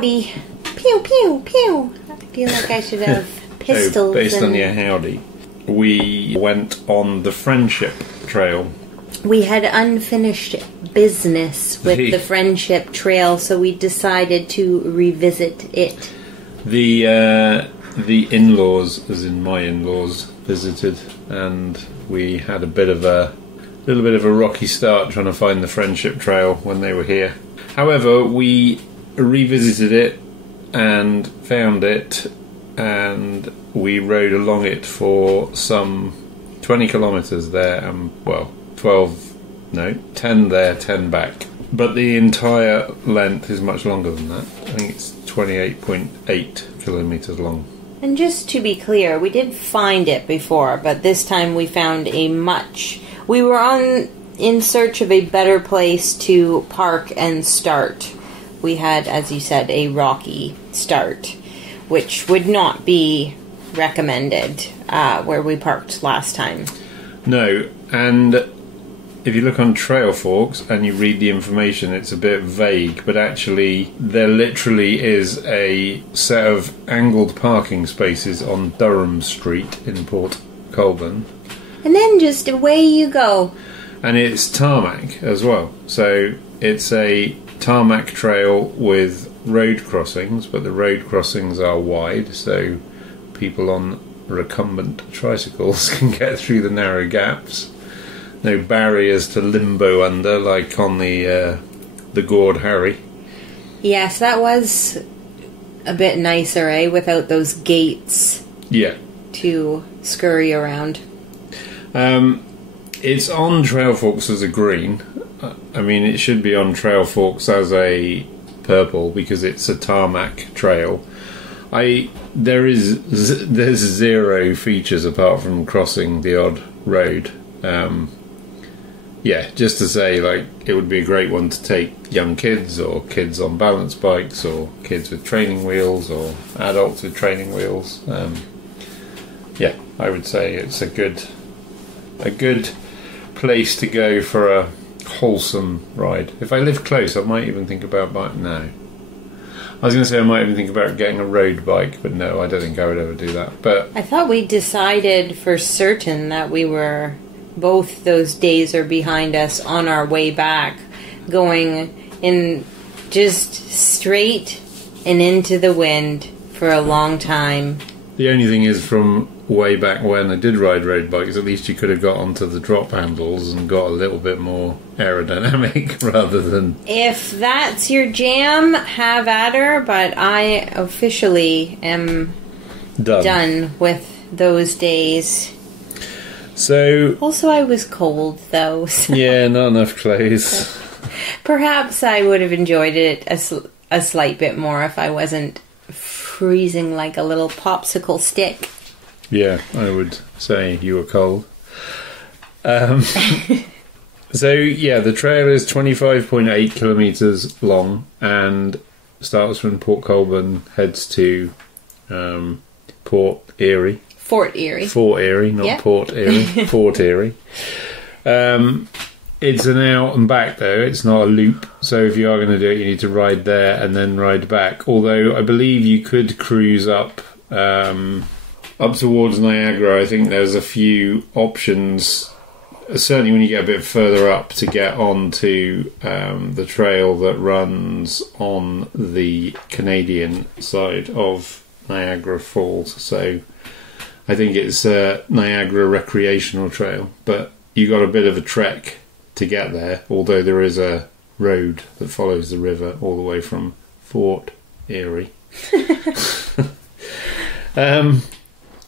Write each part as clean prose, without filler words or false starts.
howdy. Pew, pew, pew. I feel like I should have pistols. Based on your howdy. We went on the Friendship Trail. We had unfinished business with the Friendship Trail, so we decided to revisit it. The in-laws, as in my in-laws, visited, and we had a little bit of a rocky start trying to find the Friendship Trail when they were here. However, we revisited it and found it, and we rode along it for some 20 kilometres there, and 10 there, 10 back. But the entire length is much longer than that. I think it's 28.8 kilometres long. And just to be clear, we did find it before, but this time we found we were in search of a better place to park and start. We had, as you said, a rocky start, which would not be recommended where we parked last time. No, and if you look on Trail Forks and you read the information, it's a bit vague, but actually there literally is a set of angled parking spaces on Durham Street in Port Colborne. And then just away you go. And it's tarmac as well. So it's a tarmac trail with road crossings, but the road crossings are wide, so people on recumbent tricycles can get through the narrow gaps. No barriers to limbo under, like on the Gord Harry. Yes, that was a bit nicer, without those gates. Yeah. To scurry around. It's on Trail Forks as a green. I mean, it should be on Trail Forks as a purple because it's a tarmac trail. There's zero features apart from crossing the odd road. Yeah, just to say, like, it would be a great one to take young kids or kids on balance bikes or kids with training wheels or adults with training wheels. Yeah, I would say it's a good place to go for a wholesome ride. If I live close, I might even think about buying. No, I was going to say I might even think about getting a road bike, but no, I don't think I would ever do that. But I thought we decided for certain that we were, both those days are behind us, on our way back, going in just straight and into the wind for a long time. The only thing is, from way back when I did ride road bikes, at least you could have got onto the drop handles and got a little bit more aerodynamic rather than... If that's your jam, have at her, but I officially am done with those days. So... Also, I was cold, though. So. Yeah, not enough clothes. Perhaps I would have enjoyed it a slight bit more if I wasn't freezing like a little popsicle stick. Yeah, I would say you were cold. So, yeah, the trail is 25.8 kilometres long and starts from Port Colborne, heads to Port Erie. Fort Erie. Fort Erie, not Port Erie. Fort Erie. It's an out and back, though. It's not a loop. So if you are going to do it, you need to ride there and then ride back. Although I believe you could cruise up towards Niagara. I think there's a few options, certainly when you get a bit further up, to get onto the trail that runs on the Canadian side of Niagara Falls. So I think it's Niagara Recreational Trail, but you got a bit of a trek to get there, although there is a road that follows the river all the way from Fort Erie.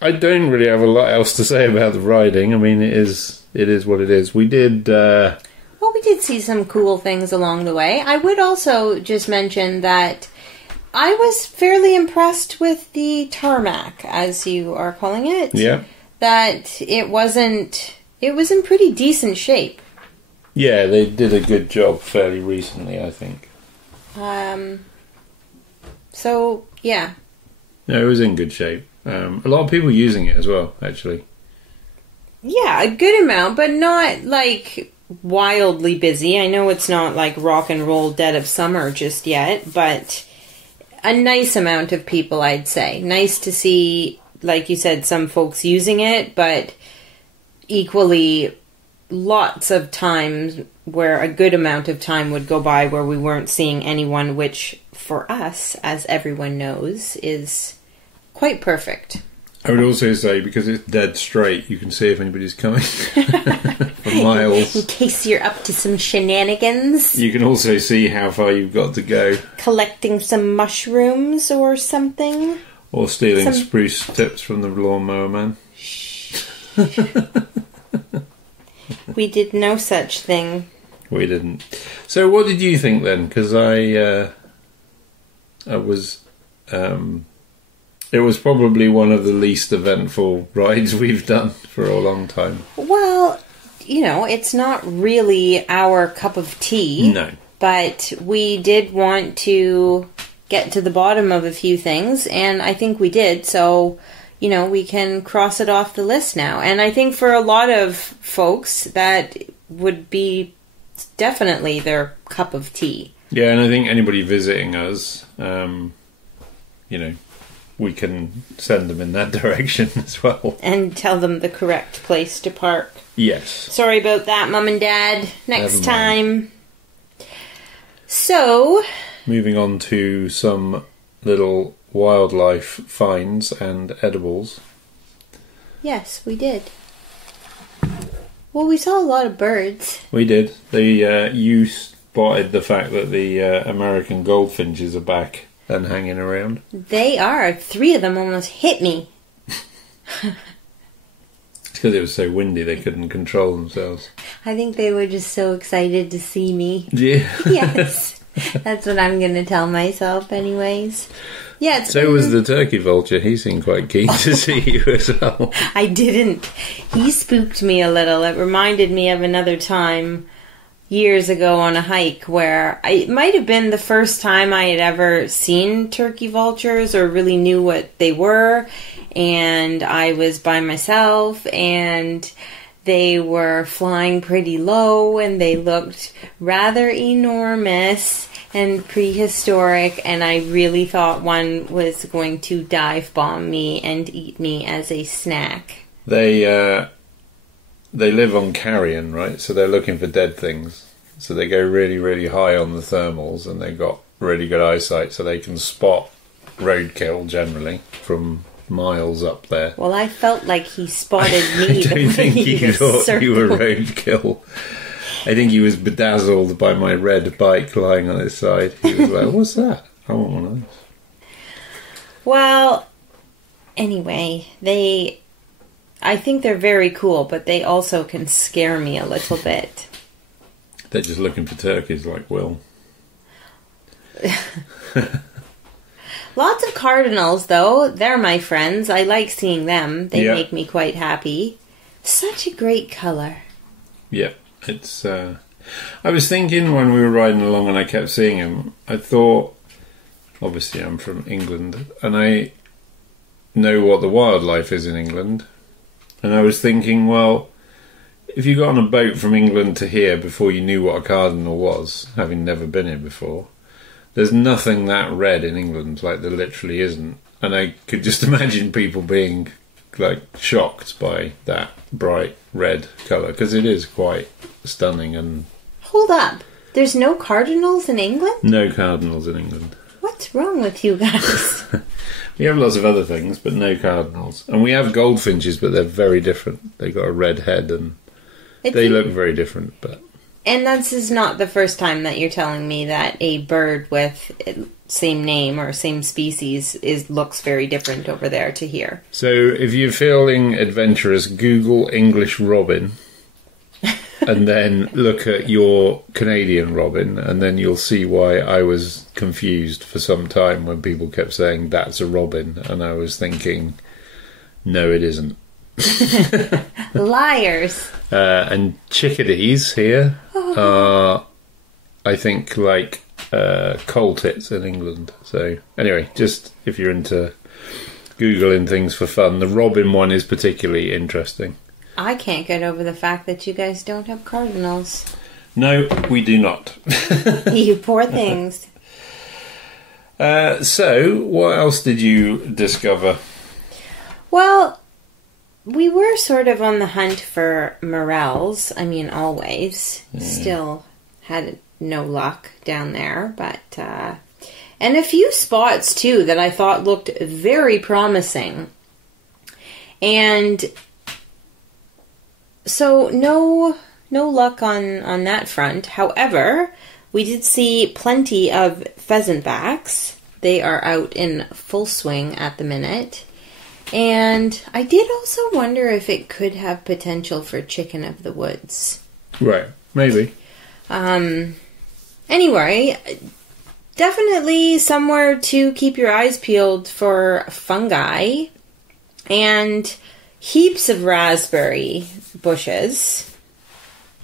I don't really have a lot else to say about the riding. I mean, it is what it is. We did... Well, we did see some cool things along the way. I would also just mention that I was fairly impressed with the tarmac, as you are calling it. Yeah. That it was in pretty decent shape. Yeah, they did a good job fairly recently, I think. So, yeah. No, it was in good shape. A lot of people using it as well, actually. Yeah, a good amount, but not, like, wildly busy. I know it's not, like, rock and roll dead of summer just yet, but a nice amount of people, I'd say. Nice to see, like you said, some folks using it, but equally lots of times where a good amount of time would go by where we weren't seeing anyone, which for us, as everyone knows, is quite perfect. I would also say, because it's dead straight, you can see if anybody's coming for miles. In case you're up to some shenanigans. You can also see how far you've got to go. Collecting some mushrooms or something. Or stealing spruce tips from the lawnmower man. We did no such thing. We didn't. So what did you think then? Because I was... it was probably one of the least eventful rides we've done for a long time. Well, it's not really our cup of tea. No. But we did want to get to the bottom of a few things, and I think we did. So, we can cross it off the list now. And I think for a lot of folks, that would be definitely their cup of tea. Yeah, and I think anybody visiting us, we can send them in that direction as well. And tell them the correct place to park. Yes. Sorry about that, Mum and Dad. Next time. So... moving on to some little wildlife finds and edibles. Yes, we did. Well, we saw a lot of birds. We did. You spotted the fact that the American goldfinches are back and hanging around. They are. 3 of them almost hit me. It's because it was so windy they couldn't control themselves. I think they were just so excited to see me. Yeah. Yes. That's what I'm going to tell myself anyways. Yeah. So was the turkey vulture. He seemed quite keen to see you as well. I didn't. He spooked me a little. It reminded me of another time years ago on a hike where it might have been the first time I had ever seen turkey vultures or really knew what they were, and I was by myself and they were flying pretty low and they looked rather enormous and prehistoric, and I really thought one was going to dive bomb me and eat me as a snack. They live on carrion, right? So they're looking for dead things. So they go really, really high on the thermals, and they've got really good eyesight, so they can spot roadkill generally from miles up there. Well, I felt like he spotted me. I don't think he thought you were roadkill. I think he was bedazzled by my red bike lying on its side. He was like, "What's that? I want one of those." Well, anyway, I think they're very cool, but they also can scare me a little bit. They're just looking for turkeys like Will. Lots of cardinals, though. They're my friends. I like seeing them. They Yeah. make me quite happy. Such a great colour. Yeah, it's... I was thinking when we were riding along and I kept seeing him, I thought, obviously I'm from England, and I know what the wildlife is in England. And I was thinking, well, if you got on a boat from England to here before you knew what a cardinal was, having never been here before, there's nothing that red in England, like there literally isn't. And I could just imagine people being like shocked by that bright red colour, because it is quite stunning. And Hold up. There's no cardinals in England? no cardinals in England. What's wrong with you guys? We have lots of other things, but no cardinals. And we have goldfinches, but they're very different. They got a red head and they look very different. But And this is not the first time that you're telling me that a bird with same name or same species looks very different over there to here. so if you're feeling adventurous, Google English robin and then look at your Canadian robin, and then you'll see why I was confused for some time when people kept saying that's a robin, and I was thinking, no, it isn't. Liars. And chickadees here are, I think, like coal tits in England. So anyway, just if you're into Googling things for fun, the robin one is particularly interesting. I can't get over the fact that you guys don't have cardinals. No, we do not. You poor things. So, what else did you discover? Well, we were sort of on the hunt for morels. I mean, always. Still had no luck down there, but and a few spots too that I thought looked very promising. And so no luck on that front. However, we did see plenty of pheasant backs. They are out in full swing at the minute. And I did also wonder if it could have potential for chicken of the woods. Right, maybe. Anyway, definitely somewhere to keep your eyes peeled for fungi. And heaps of raspberry bushes.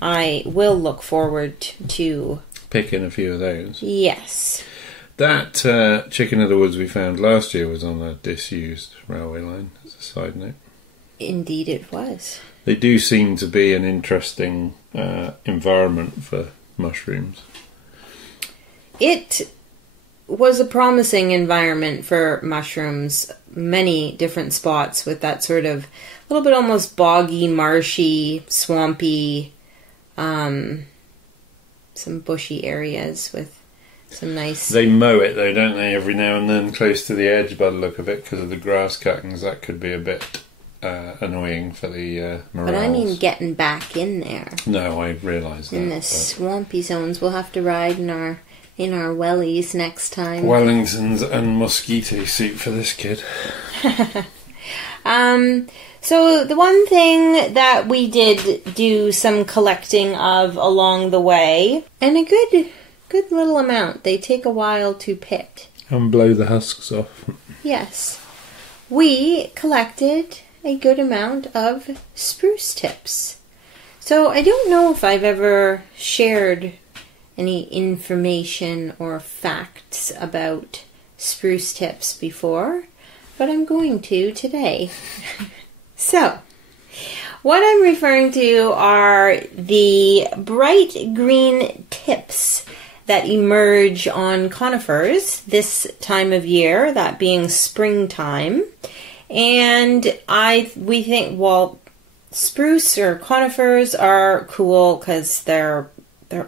I will look forward to picking a few of those. Yes. That chicken of the woods we found last year was on a disused railway line, as a side note. Indeed it was. They do seem to be an interesting environment for mushrooms. It was a promising environment for mushrooms. Many different spots with that sort of a little bit almost boggy, marshy, swampy, some bushy areas with some nice... They mow it though, don't they, every now and then, close to the edge by the look of it, because of the grass cuttings. That could be a bit annoying for the morels. But I mean getting back in there. No, I realise that. In the swampy zones. We'll have to ride in our wellies next time. Wellingtons and mosquito suit for this kid. So the one thing that we did do some collecting of along the way, and a good little amount. They take a while to pick. And blow the husks off. Yes. We collected a good amount of spruce tips. So I don't know if I've ever shared any information or facts about spruce tips before, but I'm going to today. So, what I'm referring to are the bright green tips that emerge on conifers this time of year, that being springtime. And we think, well, spruce or conifers are cool because they're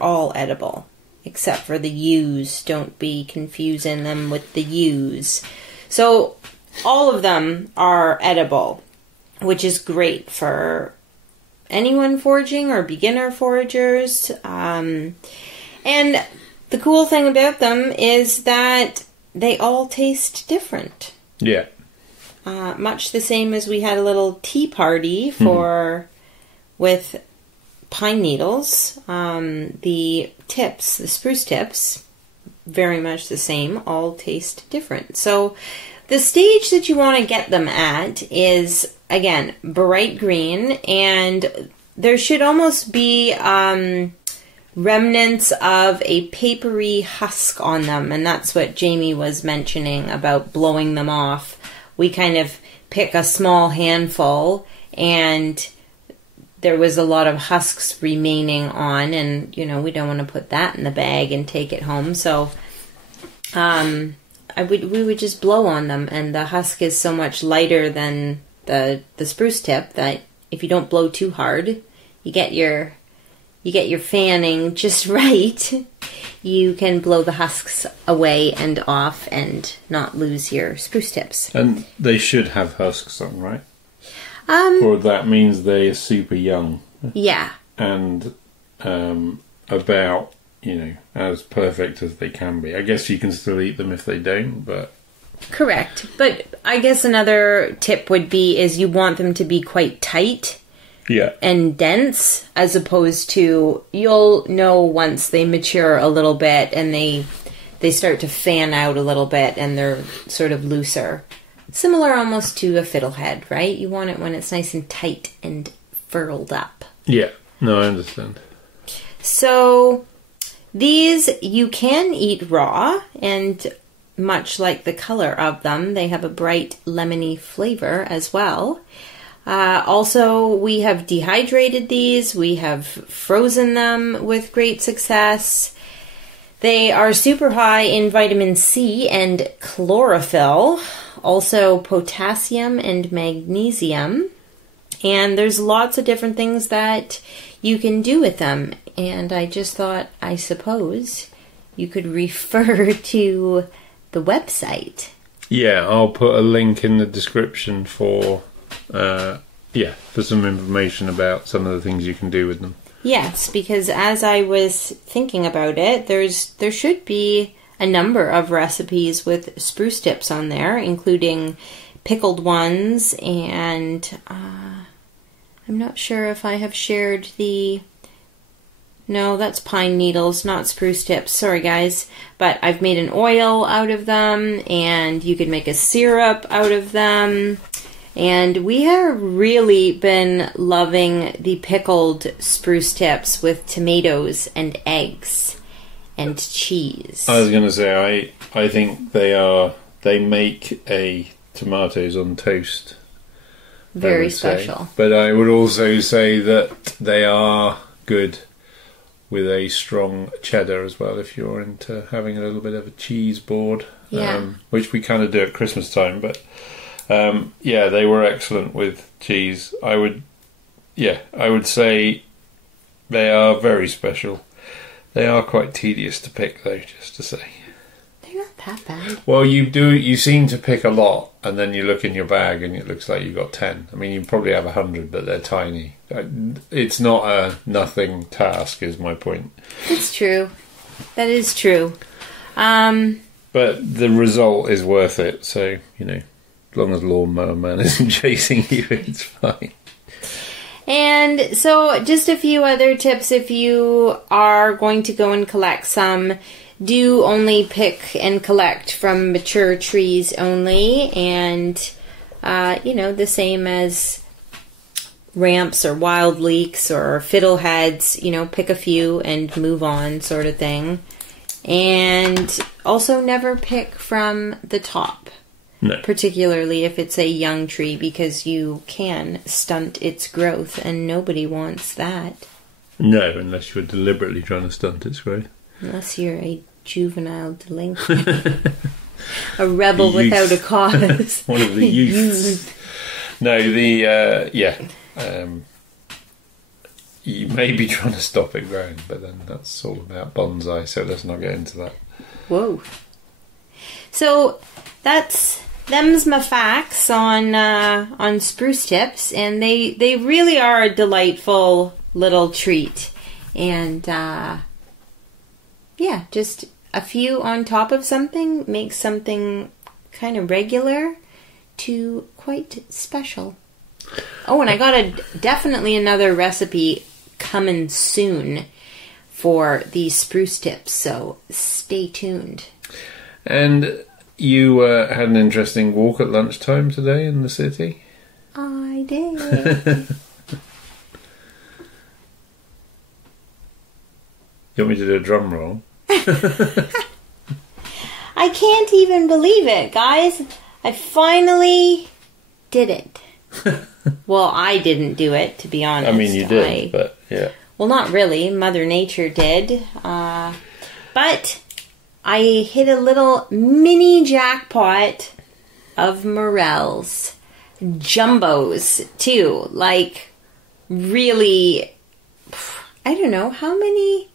all edible, except for the yews. Don't be confusing them with the yews. So all of them are edible, which is great for anyone foraging or beginner foragers. And the cool thing about them is that they all taste different. Yeah. Much the same as we had a little tea party with pine needles. The tips, the spruce tips, very much the same, all taste different. So the stage that you want to get them at is, again, bright green, and there should almost be remnants of a papery husk on them, and that's what Jamie was mentioning about blowing them off. We kind of pick a small handful, and there was a lot of husks remaining on, and we don't want to put that in the bag and take it home. So we would just blow on them, and the husk is so much lighter than the spruce tip that if you don't blow too hard, you get your fanning just right. You can blow the husks away and off and not lose your spruce tips. And they should have husks on, right? Or that means they're super young. Yeah. And about, as perfect as they can be. I guess you can still eat them if they don't, but... Correct. But I guess another tip would be is you want them to be quite tight. Yeah. And dense, as opposed to, you'll know once they mature a little bit and they start to fan out a little bit and they're sort of looser. Similar almost to a fiddlehead, right? You want it when it's nice and tight and furled up. Yeah. No, I understand. So these you can eat raw, and much like the color of them, they have a bright lemony flavor as well. Also, we have dehydrated these. We have frozen them with great success. They are super high in vitamin C and chlorophyll, also potassium and magnesium. And there's lots of different things that you can do with them. And I just thought, I suppose, you could refer to the website. Yeah, I'll put a link in the description for some information about some of the things you can do with them. Yes, because as I was thinking about it, there should be a number of recipes with spruce tips on there, including pickled ones, and I'm not sure if I have shared the... No, that's pine needles, not spruce tips. Sorry, guys. But I've made an oil out of them, and you could make a syrup out of them. And we have really been loving the pickled spruce tips with tomatoes and eggs and cheese. I was going to say, I think they make a tomatoes on toast. Very special. But I would also say that they are good with a strong cheddar as well, if you're into having a little bit of a cheese board. Yeah. Which we kind of do at Christmas time, but they were excellent with cheese. I would say they are very special. They are quite tedious to pick, though, just to say. They're not that bad. Well, you seem to pick a lot, and then you look in your bag and it looks like you've got 10. I mean, you probably have 100, but they're tiny. It's not a nothing task, is my point. It's true. That is true. But the result is worth it, so, as long as Lawnmower Man isn't chasing you, it's fine. And so just a few other tips if you are going to go and collect some. Do only pick and collect from mature trees only, and, the same as ramps or wild leeks or fiddleheads, pick a few and move on sort of thing. And also never pick from the top. No. Particularly if it's a young tree, because you can stunt its growth, and nobody wants that. No, unless you're deliberately trying to stunt its growth. Unless you're a juvenile delinquent. A rebel without a cause. One of the youths. No, you may be trying to stop it growing, but then that's all about bonsai, so let's not get into that. Whoa. So them's my facts on spruce tips, and they really are a delightful little treat. And just a few on top of something makes something kind of regular to quite special. Oh, and I got definitely another recipe coming soon for these spruce tips, so stay tuned. And you had an interesting walk at lunchtime today in the city? I did. You want me to do a drum roll? I can't even believe it, guys. I finally did it. Well, I didn't do it, to be honest. I mean, you did, but yeah. Well, not really. Mother Nature did. But I hit a little mini jackpot of morels. Jumbos, too. Like, really, I don't know, how many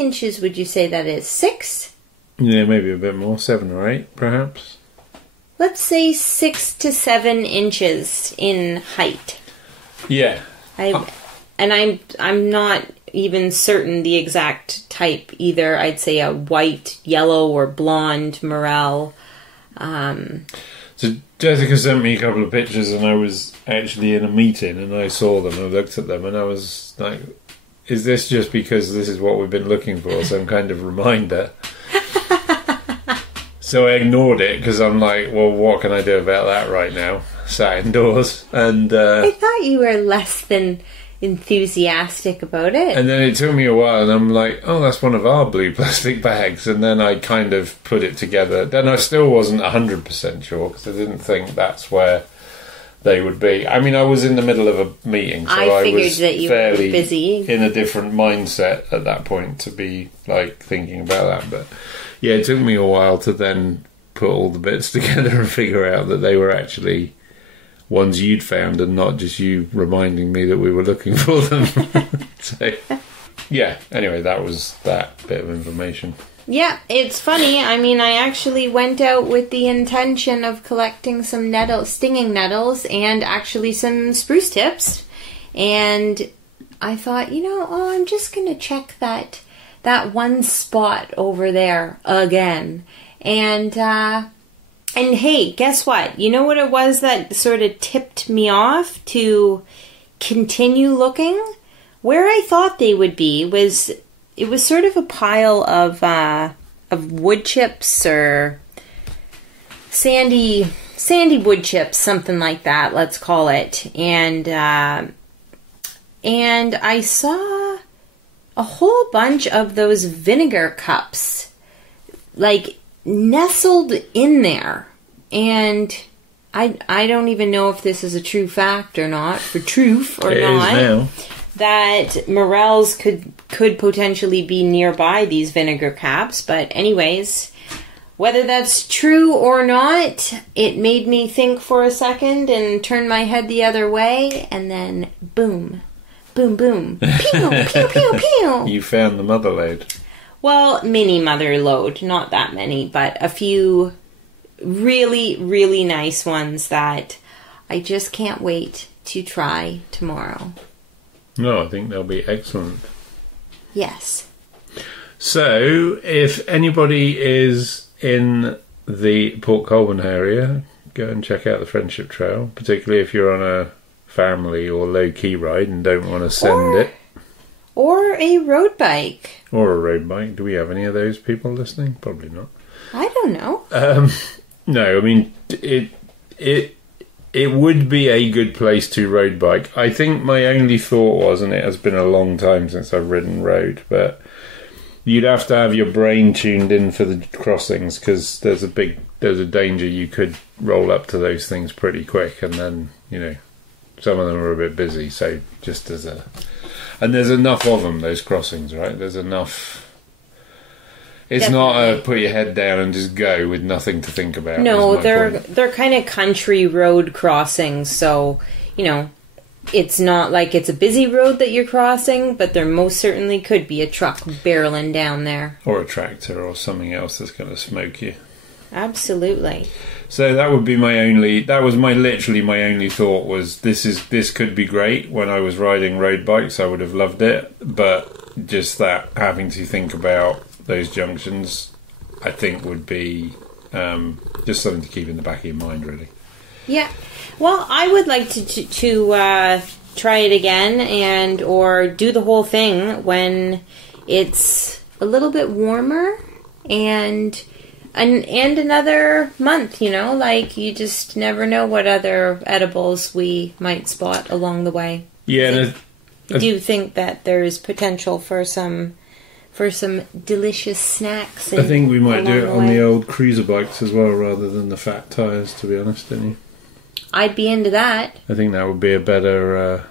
inches would you say that is? 6? Yeah, maybe a bit more. 7 or 8, perhaps. Let's say 6 to 7 inches in height. Yeah. I'm not even certain the exact type either. I'd say a white, yellow, or blonde morel. So Jessica sent me a couple of pictures, and I was actually in a meeting, and I saw them and looked at them, and I was like, is this just because this is what we've been looking for, some kind of reminder? So I ignored it, because I'm like, well, what can I do about that right now? Sat indoors. And I thought you were less than enthusiastic about it. And then it took me a while, and I'm like, oh, that's one of our blue plastic bags. And then I kind of put it together. Then I still wasn't 100% sure, because I didn't think that's where they would be. I mean, I was in the middle of a meeting, so I figured was that you fairly were busy. in a different mindset at that point to be like thinking about that. But yeah, it took me a while to then put all the bits together and figure out that they were actually ones you'd found and not just you reminding me that we were looking for them. So yeah, anyway, that was that bit of information. Yeah, it's funny. I mean, I actually went out with the intention of collecting some stinging nettles and actually some spruce tips. And I thought, I'm just going to check that one spot over there again. And hey, guess what? You know what it was that sort of tipped me off to continue looking? Where I thought they would be was... It was sort of a pile of wood chips or sandy wood chips, something like that. Let's call it. And I saw a whole bunch of those vinegar cups, like nestled in there. And I don't even know if this is a true fact or not, for truth or not. It is now. That morels could potentially be nearby these vinegar caps. But anyways, whether that's true or not, it made me think for a second and turn my head the other way, and then boom, boom, boom, pew, pew, pew, pew. You found the mother lode. Well, mini mother lode, not that many, but a few really, really nice ones that I just can't wait to try tomorrow. No, I think they'll be excellent. Yes. So, if anybody is in the Port Colborne area, go and check out the Friendship Trail, particularly if you're on a family or low-key ride and don't want to send it. Or a road bike. Or a road bike. Do we have any of those people listening? Probably not. I don't know. No, I mean, it would be a good place to road bike. I think my only thought was, and it has been a long time since I've ridden road, but you'd have to have your brain tuned in for the crossings, because there's a danger you could roll up to those things pretty quick, and then, some of them are a bit busy, so just as a... And there's enough of them, those crossings, right? There's enough... It's Definitely. Not a put your head down and just go with nothing to think about. No, they're kind of country road crossings, so, it's not like it's a busy road that you're crossing, but there most certainly could be a truck barreling down there. Or a tractor or something else that's going to smoke you. Absolutely. So that would be literally my only thought was this could be great. When I was riding road bikes, I would have loved it, but just that having to think about those junctions, I think would be just something to keep in the back of your mind, really. Yeah. Well, I would like to try it again or do the whole thing when it's a little bit warmer and another month, like you just never know what other edibles we might spot along the way. Yeah. Do you think that there is potential for some delicious snacks? I think we might do it on the old cruiser bikes as well, rather than the fat tyres, to be honest, don't you? I'd be into that. I think that would be a better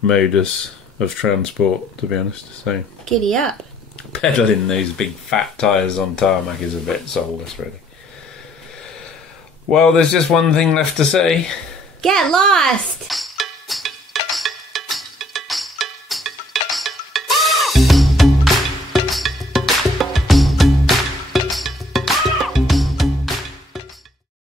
modus of transport, to be honest. So giddy up. Pedalling those big fat tyres on tarmac is a bit soulless, really. Well, there's just one thing left to say. Get lost!